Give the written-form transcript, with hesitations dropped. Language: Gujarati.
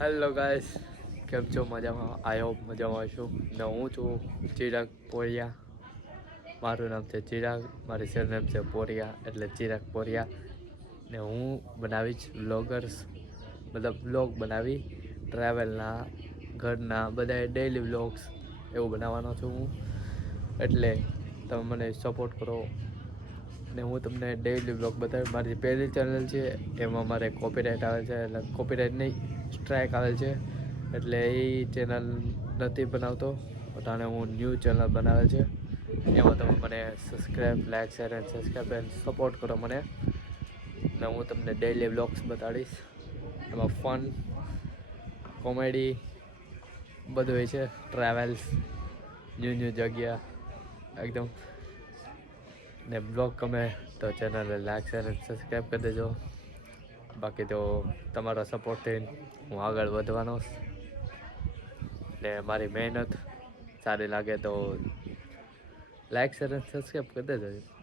હેલો ગાઈસ, કેમ છો? મજામાં? આઈ હોપ મજામાં છું ને હું છું ચિરાગ પોરિયા. મારું નામ છે ચિરાગ, મારી સરનેમ છે પોરિયા, એટલે ચિરાગ પોરિયા. ને હું બનાવીશ વ્લોગર્સ, મતલબ વ્લોગ બનાવી ટ્રાવેલના, ઘરના, બધા ડેઈલી વ્લોગ્સ એવું બનાવવાનો છું હું. એટલે તમે મને સપોર્ટ કરો ને હું તમને ડેઈલી વ્લોગ બતાવી. મારી પહેલી ચેનલ છે, એમાં મારે કોપીરાઇટ આવે છે, એટલે કોપીરાઇટ નહીં, સ્ટ્રાઇક આવે છે, એટલે એ ચેનલ નથી બનાવતો. અને હું ન્યૂ ચેનલ બનાવે છે, એમાં તમે મને subscribe, like, share and subscribe and support કરો મને. ને હું તમને ડેઈલી વ્લોગ્સ બતાડીશ, એમાં ફન, કોમેડી બધું હોય છે, ટ્રાવેલ્સ, ન્યૂ જગ્યા એકદમ. ને બ્લોગ ગમે તો ચેનલને લાઈક શેર અને સબસ્ક્રાઈબ કરી દેજો. બાકી તો તમારા સપોર્ટથી હું આગળ વધવાનો. ને મારી મહેનત સારી લાગે તો લાઈક શેર અને સબસ્ક્રાઈબ કરી દેજો.